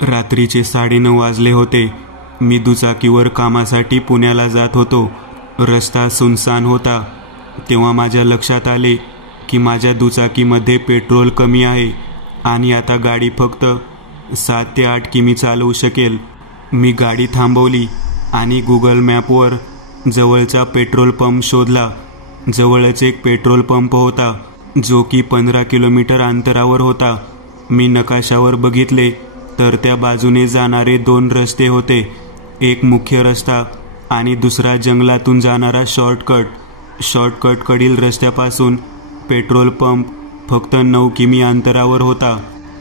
रात्रीचे 9:30 वाजले होते. मी दुचाकीवर कामासाठी पुण्याला जात होतो. रस्ता सुनसान होता. तेव्हा माझ्या लक्षात आले की माझ्या दुचाकीमध्ये पेट्रोल कमी आहे आणि आता गाडी फक्त 7 ते 8 किमी चालवू शकेल. मी गाडी थांबवली आणि गुगल मॅपवर जवळचा पेट्रोल पंप शोधला. जवळच एक पेट्रोल पंप होता जो की 15 किलोमीटर अंतरावर होता. मी नकाशावर बघितले तर त्या बाजूने जाणारे 2 रस्ते होते. एक मुख्य रस्ता आणि दुसरा जंगलातून जाणारा शॉर्टकटकडील रस्त्यापासून पेट्रोल पंप फक्त 9 किमी अंतरावर होता.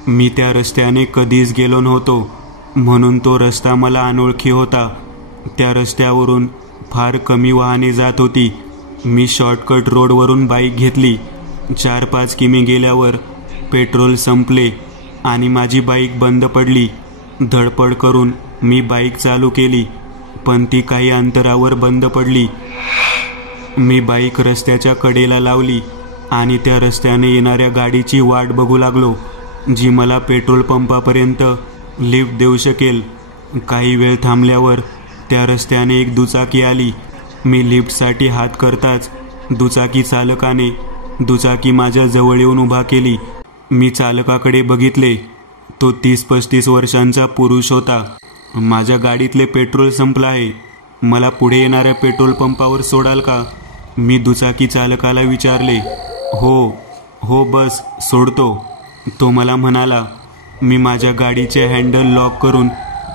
मी त्या रस्त्याने कधीच गेलो नव्हतो म्हणून तो रस्ता मला अनोळखी होता. त्या रस्त्यावरून फार कमी वाहने जात होती. मी शॉर्टकट रोडवरून बाईक घेतली. 4-5 किमी गेल्यावर पेट्रोल संपले आणि माझी बाईक बंद पडली. धडपड करून मी बाईक चालू केली पण ती काही अंतरावर बंद पडली. मी बाईक रस्त्याच्या कडेला लावली आणि त्या रस्त्याने येणाऱ्या गाडीची वाट बघू लागलो जी मला पेट्रोल पंपापर्यंत लिफ्ट देऊ शकेल. काही वेळ थांबल्यावर त्या रस्त्याने एक दुचाकी आली. मी लिफ्टसाठी हात करताच दुचाकी चालकाने दुचाकी माझ्या जवळ येऊन उभा केली. मी चालकाकडे बघितले. तो 30-35 वर्षांचा पुरुष होता. माझ्या गाडीतले पेट्रोल संपलं आहे. मला पुढे येणाऱ्या पेट्रोल पंपावर सोडाल का? मी दुचाकी चालकाला विचारले. हो बस सोडतो, तो मला म्हणाला. मी माझ्या गाडीचे हँडल लॉक करून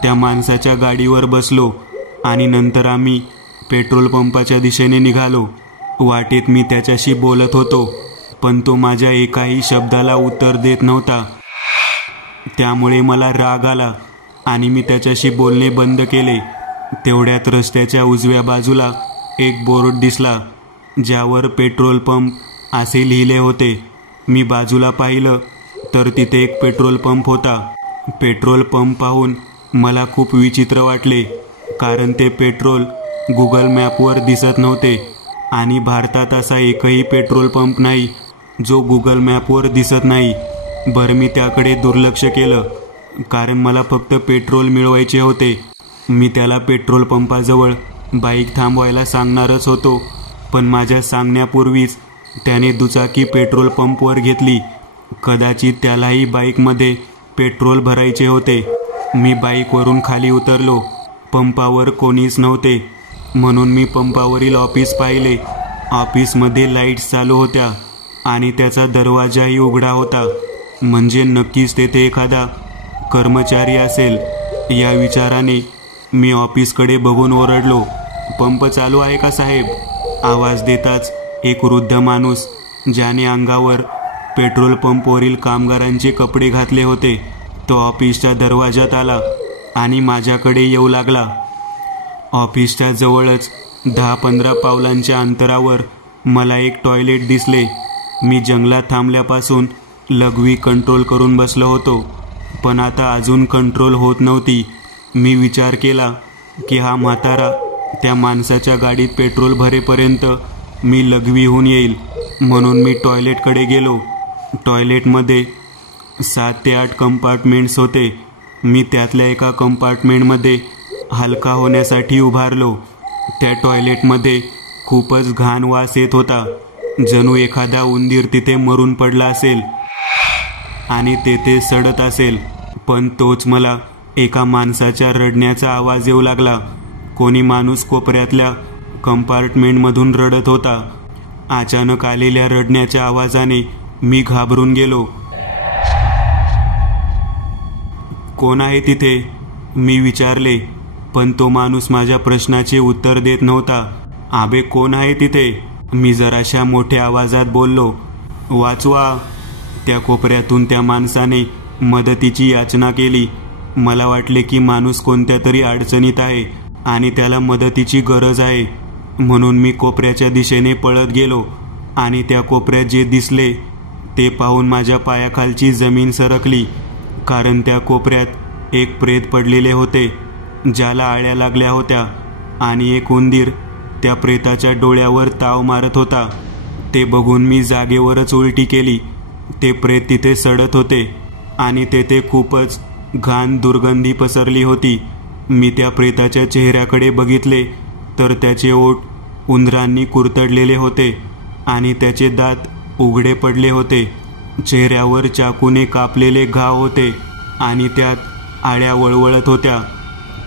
त्या माणसाच्या गाडीवर बसलो आणि नंतर आम्ही पेट्रोल पंपाच्या दिशेने निघालो. वाटेत मी त्याच्याशी बोलत होतो पण तो माझ्या एकाही शब्दाला उत्तर देत नव्हता. त्यामुळे मला राग आला आणि मी त्याच्याशी बोलणे बंद केले. तेवढ्यात रस्त्याच्या उजव्या बाजूला एक बोर्ड दिसला ज्यावर पेट्रोल पंप असे लिहिले होते. मी बाजूला पाहिलं तर तिथे एक पेट्रोल पंप होता. पेट्रोल पंप पाहून मला खूप विचित्र वाटले कारण ते पेट्रोल गुगल मॅपवर दिसत नव्हते आणि भारतात असा एकही पेट्रोल पंप नाही जो गुगल मॅपवर दिसत नाही. बरं, मी त्याकडे दुर्लक्ष केलं कारण मला फक्त पेट्रोल मिळवायचे होते. मी त्याला पेट्रोल पंपाजवळ बाईक थांबवायला सांगणारच होतो पण माझ्या सांगण्यापूर्वीच त्याने दुचाकी पेट्रोल पंपवर घेतली. कदाचित त्यालाही बाईकमध्ये पेट्रोल भरायचे होते. मी बाईकवरून खाली उतरलो. पंपावर कोणीच नव्हते म्हणून मी पंपावरील ऑफिस पाहिले. ऑफिसमध्ये लाईट्स चालू होत्या आणि त्याचा दरवाजाही उघडा होता. म्हणजे नक्कीच तेथे एखादा कर्मचारी असेल. या विचाराने मी ऑफिसकडे बघून ओरडलो, पंप चालू आहे का साहेब? आवाज देताच एक वृद्ध माणूस ज्याने अंगावर पेट्रोल पंपवरील कामगारांचे कपडे घातले होते तो ऑफिसच्या दरवाजात आला आणि माझ्याकडे येऊ लागला. ऑफिसच्या जवळच 10-15 पावलांच्या अंतरावर मला एक टॉयलेट दिसले. मी जंगलात थांबल्यापासून लघवी कंट्रोल करून बसलो होतो पण आता अजून कंट्रोल होत नव्हती. मी विचार केला की हा म्हातारा त्या माणसाच्या गाडीत पेट्रोल भरेपर्यंत मी लघवी होऊन येईल म्हणून मी टॉयलेटकडे गेलो. टॉयलेटमध्ये 7 ते 8 कंपार्टमेंट्स होते. मी त्यातल्या एका कंपार्टमेंटमध्ये हलका होण्यासाठी उभारलो. त्या टॉयलेटमध्ये खूपच घाण वास येत होता. जणू एखादा उंदीर तिथे मरून पडला असेल आणि तेथे सडत असेल. पण तोच मला एका माणसाच्या रडण्याचा आवाज येऊ लागला. कोणी माणूस कोपऱ्यातल्या कंपार्टमेंटमधून रडत होता. अचानक आलेल्या रडण्याच्या आवाजाने मी घाबरून गेलो. कोण आहे तिथे? मी विचारले पण तो माणूस माझ्या प्रश्नाचे उत्तर देत नव्हता. आबे, कोण आहे तिथे? मी जराशा मोठ्या आवाजात बोललो. वाचवा! त्या कोपऱ्यातून त्या माणसाने मदतीची याचना केली. मला वाटले की माणूस कोणत्या तरी अडचणीत आहे आणि त्याला मदतीची गरज आहे म्हणून मी कोपऱ्याच्या दिशेने पळत गेलो आणि त्या कोपऱ्यात जे दिसले ते पाहून माझ्या पायाखालची जमीन सरकली कारण त्या कोपऱ्यात एक प्रेत पडलेले होते ज्याला आळ्या लागल्या होत्या आणि एक उंदीर त्या प्रेताच्या डोळ्यावर ताव मारत होता. ते बघून मी जागेवरच उलटी केली. ते प्रेत तिथे सडत होते आणि तेथे खूपच घाण दुर्गंधी पसरली होती. मी त्या प्रेताच्या चेहऱ्याकडे बघितले तर त्याचे ओठ उंदरांनी कुरतडलेले होते आणि त्याचे दात उघडे पडले होते. चेहऱ्यावर चाकूने कापलेले घाव होते आणि त्यात आळ्या वळवळत होत्या.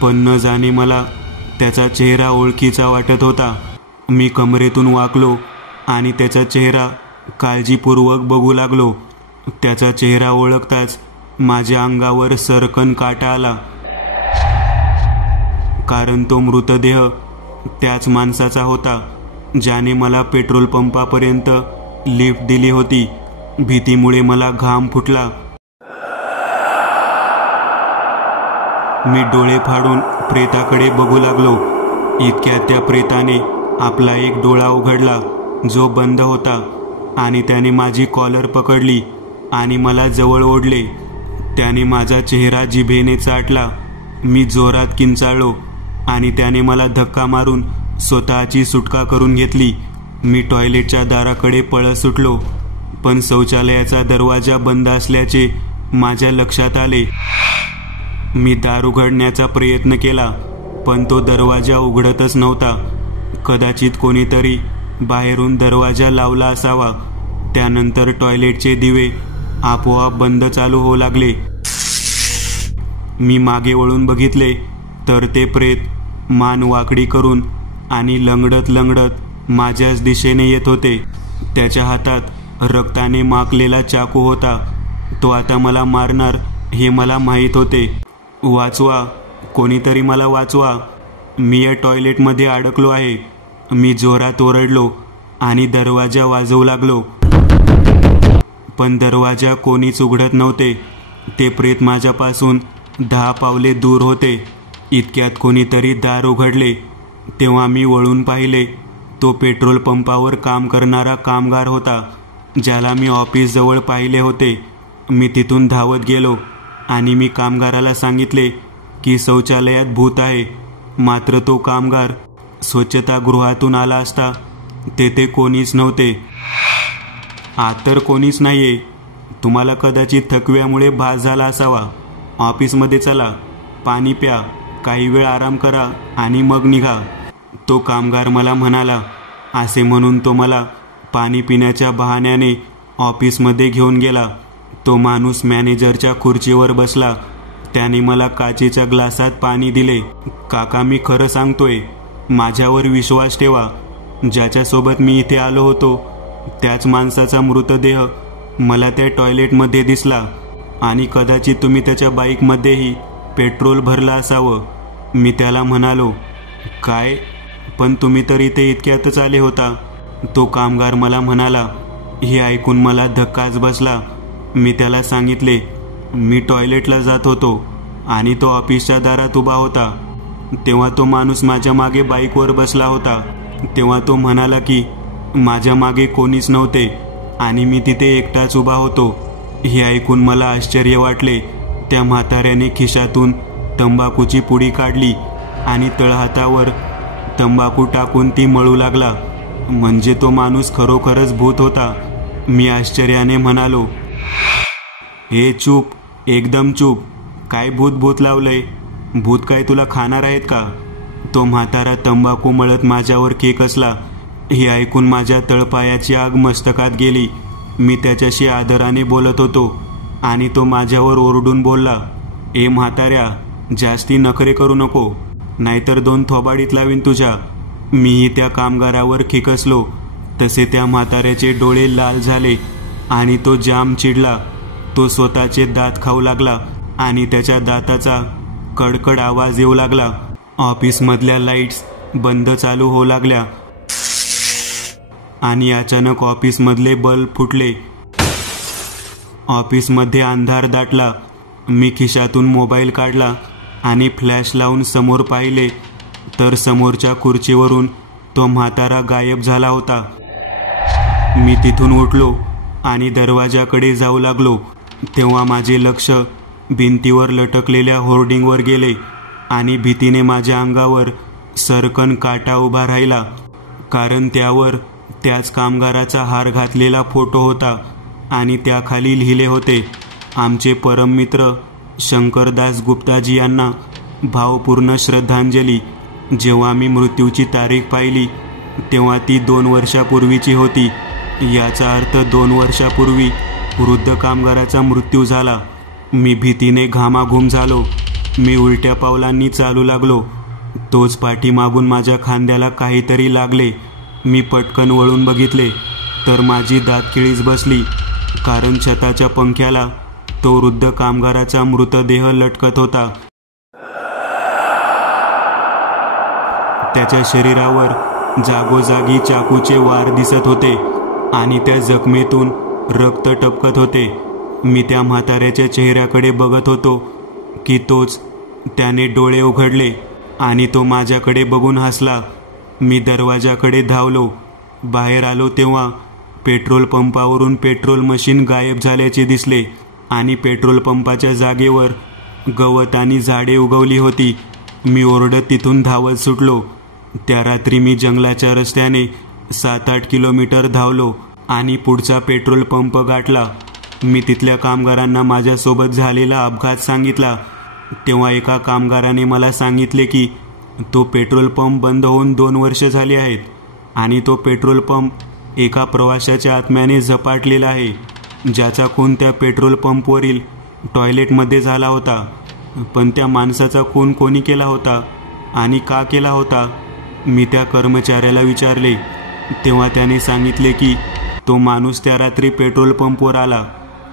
पण न जाणे मला त्याचा चेहरा ओळखीचा वाटत होता. मी कमरेतून वाकलो आणि त्याचा चेहरा काळजीपूर्वक बघू लागलो. त्याचा चेहरा ओळखताच माझ्या अंगावर सरकन काटा आला, कारण तो मृतदेह त्याच माणसाचा होता ज्याने मला पेट्रोल पंपापर्यंत लिफ्ट दिली होती. भीतीमुळे मला घाम फुटला. मी डोळे फाडून प्रेताकडे बघू लागलो. इतक्यात त्या प्रेताने आपला एक डोळा उघडला जो बंद होता आणि त्याने माझी कॉलर पकडली आणि मला जवळ ओढले. त्याने माझा चेहरा जिभेने चाटला. मी जोरात किंचाळलो आणि त्याने मला धक्का मारून स्वतःची सुटका करून घेतली. मी टॉयलेटच्या दाराकडे पळत सुटलो, पण शौचालयाचा दरवाजा बंद असल्याचे माझ्या लक्षात आले. मी दार उघडण्याचा प्रयत्न केला, पण तो दरवाजा उघडतच नव्हता. कदाचित कोणीतरी बाहेरून दरवाजा लावला असावा. त्यानंतर टॉयलेटचे दिवे आपोआप बंद चालू होऊ लागले. मी मागे वळून बघितले तर ते प्रेत मान वाकडी करून आणि लंगडत लंगडत माझ्याच दिशेने येत होते. त्याच्या हातात रक्ताने माखलेला चाकू होता. तो आता मला मारणार हे मला माहीत होते. वाचवा, कोणीतरी मला वाचवा, मी या टॉयलेटमध्ये अडकलो आहे. मी जोरात ओरडलो आणि दरवाजा वाजवू लागलो, पण दरवाजा कोणीच उघडत नव्हते. ते प्रेत माझ्यापासून 10 पावले दूर होते. इतक्यात कोणीतरी दार उघडले. तेव्हा मी वळून पाहिले. तो पेट्रोल पंपावर काम करणारा कामगार होता ज्याला मी ऑफिसजवळ पाहिले होते. मी तिथून धावत गेलो आणि मी कामगाराला सांगितले की शौचालयात भूत आहे. मात्र तो कामगार स्वच्छतागृहातून आला असता तेथे कोणीच नव्हते. आत तर कोणीच नाहीये. तुम्हाला कदाचित थकव्यामुळे भास झाला असावा. ऑफिसमध्ये चला, पाणी प्या, काही वेळ आराम करा आणि मग निघा, तो कामगार मला म्हणाला. असे म्हणून तो मला पाणी पिण्याच्या बहाण्याने ऑफिसमध्ये घेऊन गेला. तो माणूस मॅनेजरच्या खुर्चीवर बसला. त्याने मला काचेच्या ग्लासात पाणी दिले. काका, मी खरं सांगतोय, माझ्यावर विश्वास ठेवा. ज्याच्यासोबत मी इथे आलो होतो त्याच माणसाचा मृतदेह मला त्या टॉयलेटमध्ये दिसला आणि कदाचित तुम्ही त्याच्या बाईकमध्येही पेट्रोल भरला असावं. मी त्याला म्हणालो, काय? पण तुम्ही तर इथे इतक्यातच आले होता, तो कामगार मला म्हणाला. हे ऐकून मला धक्काच बसला. मी त्याला सांगितले, मी टॉयलेटला जात होतो आणि तो ऑफिसच्या दारात उभा होता. तेव्हा तो माणूस माझ्या मागे बाईकवर बसला होता. तेव्हा तो म्हणाला की माझ्या मागे कोणीच नव्हते आणि मी तिथे एकटाच उभा होतो. हे ऐकून मला आश्चर्य वाटले. त्या म्हाताऱ्याने खिशातून तंबाखूची पुडी काढली आणि तळहातावर तंबाखू टाकून ती मळू लागला. म्हणजे तो माणूस खरोखरच भूत होता. मी आश्चर्याने म्हणालो, हे चूप, एकदम चूप. काय भूत भूत लावलंय? भूत काय तुला खाणार आहेत का? तो म्हातारा तंबाखू मळत माझ्यावर खेकसला. हे ऐकून माझ्या तळपायाची आग मस्तकात गेली. मी त्याच्याशी आदराने बोलत होतो आणि तो माझ्यावर ओरडून बोलला, ए म्हाताऱ्या, जास्ती नखरे करू नको, नाहीतर 2 थोबाडीत लावीन तुझ्या. मीही त्या कामगारावर खेकसलो. तसे त्या म्हाताऱ्याचे डोळे लाल झाले आणि तो जाम चिडला. तो स्वतःचे दात खाऊ लागला आणि त्याच्या दाताचा कडकड आवाज येऊ लागला. ऑफिसमधल्या लाईट्स बंद चालू होऊ लागल्या आणि अचानक ऑफिसमधले बल्ब फुटले. ऑफिसमध्ये अंधार दाटला. मी खिशातून मोबाईल काढला आणि फ्लॅश लावून समोर पाहिले तर समोरच्या खुर्चीवरून तो म्हातारा गायब झाला होता. मी तिथून उठलो आणि दरवाजाकडे जाऊ लागलो. तेव्हा माझे लक्ष भिंतीवर लटकलेल्या होर्डिंगवर गेले आणि भीतीने माझ्या अंगावर सरकन काटा उभा राहिला, कारण त्यावर त्याच कामगाराचा हार घातलेला फोटो होता आणि त्याखाली लिहिले होते, आमचे परम मित्र शंकरदास गुप्ताजी यांना भावपूर्ण श्रद्धांजली. जेव्हा मी मृत्यूची तारीख पाहिली तेव्हा ती 2 वर्षापूर्वीची होती. याचा अर्थ 2 वर्षापूर्वी वृद्ध कामगाराचा मृत्यू झाला. मी भीतीने घामाघूम झालो. मी उलट्या पावलांनी चालू लागलो. तोच पाठीमागून माझ्या खांद्याला काहीतरी लागले. मी पटकन वळून बघितले तर माझी दातखिळीच बसली, कारण छताच्या पंख्याला तो वृद्ध कामगाराचा मृतदेह लटकत होता. त्याच्या शरीरावर जागोजागी चाकूचे वार दिसत होते आणि त्या जखमेतून रक्त टपकत होते. मी त्या म्हाताऱ्याच्या चेहऱ्याकडे बघत होतो की तोच. त्याने डोळे उघडले आणि तो माझ्याकडे बघून हसला. मी दरवाजाकडे धावलो. बाहेर आलो तेव्हा पेट्रोल पंपावरून पेट्रोल मशीन गायब झाल्याचे दिसले आणि पेट्रोल पंपाच्या जागेवर गवत आणि झाडे उगवली होती. मी ओरडत तिथून धावत सुटलो. त्या रात्री मी जंगलाच्या रस्त्याने 7-8 किलोमीटर धावलो आणि पुढचा पेट्रोल पंप गाठला. मी तिथल्या कामगारांना माझ्यासोबत झालेला अपघात सांगितला. तेव्हा एका कामगाराने मला सांगितले की तो पेट्रोल पंप बंद होऊन 2 वर्ष झाली आहेत आणि तो पेट्रोल पंप एका प्रवाशाच्या आत्म्याने झपाटलेला आहे, ज्याचा खून त्या पेट्रोल पंपवरील टॉयलेटमध्ये झाला होता. पण त्या माणसाचा खून कोणी केला होता आणि का केला होता? मी त्या कर्मचाऱ्याला विचारले. तेव्हा त्याने सांगितले की तो माणूस त्या रात्री पेट्रोल पंपवर आला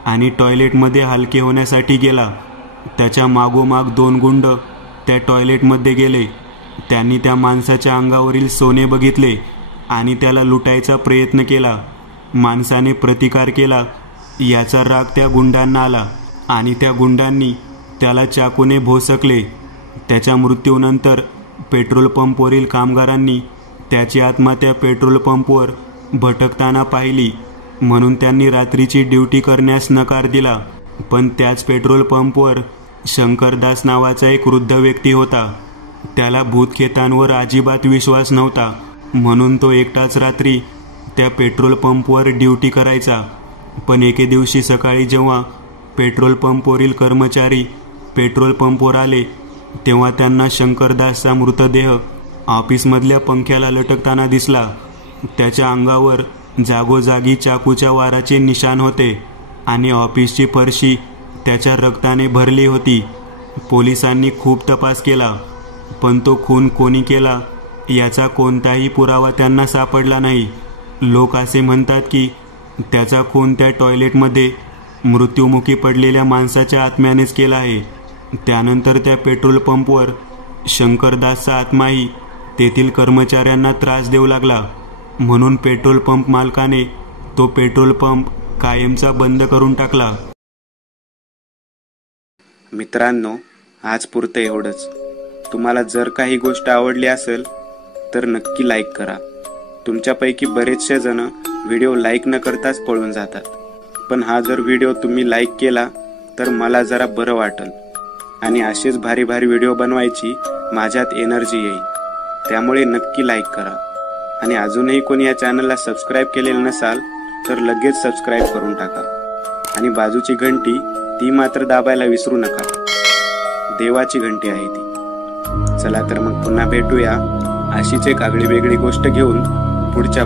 आणि टॉयलेटमध्ये हलके होण्यासाठी गेला. त्याच्या मागोमाग 2 गुंड त्या टॉयलेटमध्ये गेले. त्यांनी त्या माणसाच्या अंगावरील सोने बघितले आणि त्याला लुटायचा प्रयत्न केला. माणसाने प्रतिकार केला. याचा राग त्या गुंडांना आला आणि त्या गुंडांनी त्याला चाकूने भोसकले. त्याच्या मृत्यूनंतर पेट्रोल पंपवरील कामगारांनी त्याची आत्मा त्या पेट्रोल पंपवर भटकताना पाहिली, म्हणून त्यांनी रात्रीची ड्युटी करण्यास नकार दिला. पण त्याच पेट्रोल पंपवर शंकरदास नावाचा एक वृद्ध व्यक्ती होता. त्याला भूतखेतांवर अजिबात विश्वास नव्हता, म्हणून तो एकटाच रात्री त्या पेट्रोल पंपवर ड्युटी करायचा. पण एके दिवशी सकाळी जेव्हा पेट्रोल पंपवरील कर्मचारी पेट्रोल पंपवर आले तेव्हा त्यांना शंकरदासचा मृतदेह ऑफिसमधल्या पंख्याला लटकताना दिसला. त्याच्या अंगावर जागोजागी चाकूच्या वाराचे निशाण होते आणि ऑफिसची फरशी त्याच्या रक्ताने भरली होती. पोलिसांनी खूप तपास केला, पण तो खून कोणी केला याचा कोणताही पुरावा त्यांना सापडला नाही. लोक असे म्हणतात की त्याचा खून त्या टॉयलेटमध्ये मृत्युमुखी पडलेल्या माणसाच्या आत्म्यानेच केला आहे. त्यानंतर त्या पेट्रोल पंपवर शंकरदासचा आत्माही तेथील कर्मचाऱ्यांना त्रास देऊ लागला, म्हणून पेट्रोल पंप मालकाने तो पेट्रोल पंप कायमचा बंद करून टाकला. मित्रांनो, आज पुरतं एवढंच. तुम्हाला जर काही गोष्ट आवडली असेल तर नक्की लाईक करा. तुमच्यापैकी बरेचसे जण व्हिडिओ लाईक न करताच पळून जातात, पण हा जर व्हिडिओ तुम्ही लाईक केला तर मला जरा बरं वाटेल आणि असेच भारी भारी व्हिडिओ बनवायची माझ्यात एनर्जी येईल. त्यामुळे नक्की लाईक करा आणि अजूनही कोणी या चॅनलला सबस्क्राईब केलेलं नसाल तर लगेच सबस्क्राईब करून टाका आणि बाजूची घंटी ती मात्र दाबायला विसरू नका. देवाची घंटी आहे ती. चला तर मग पुन्हा भेटूया अशीच एक आगळी वेगळी गोष्ट घेऊन पुढच्या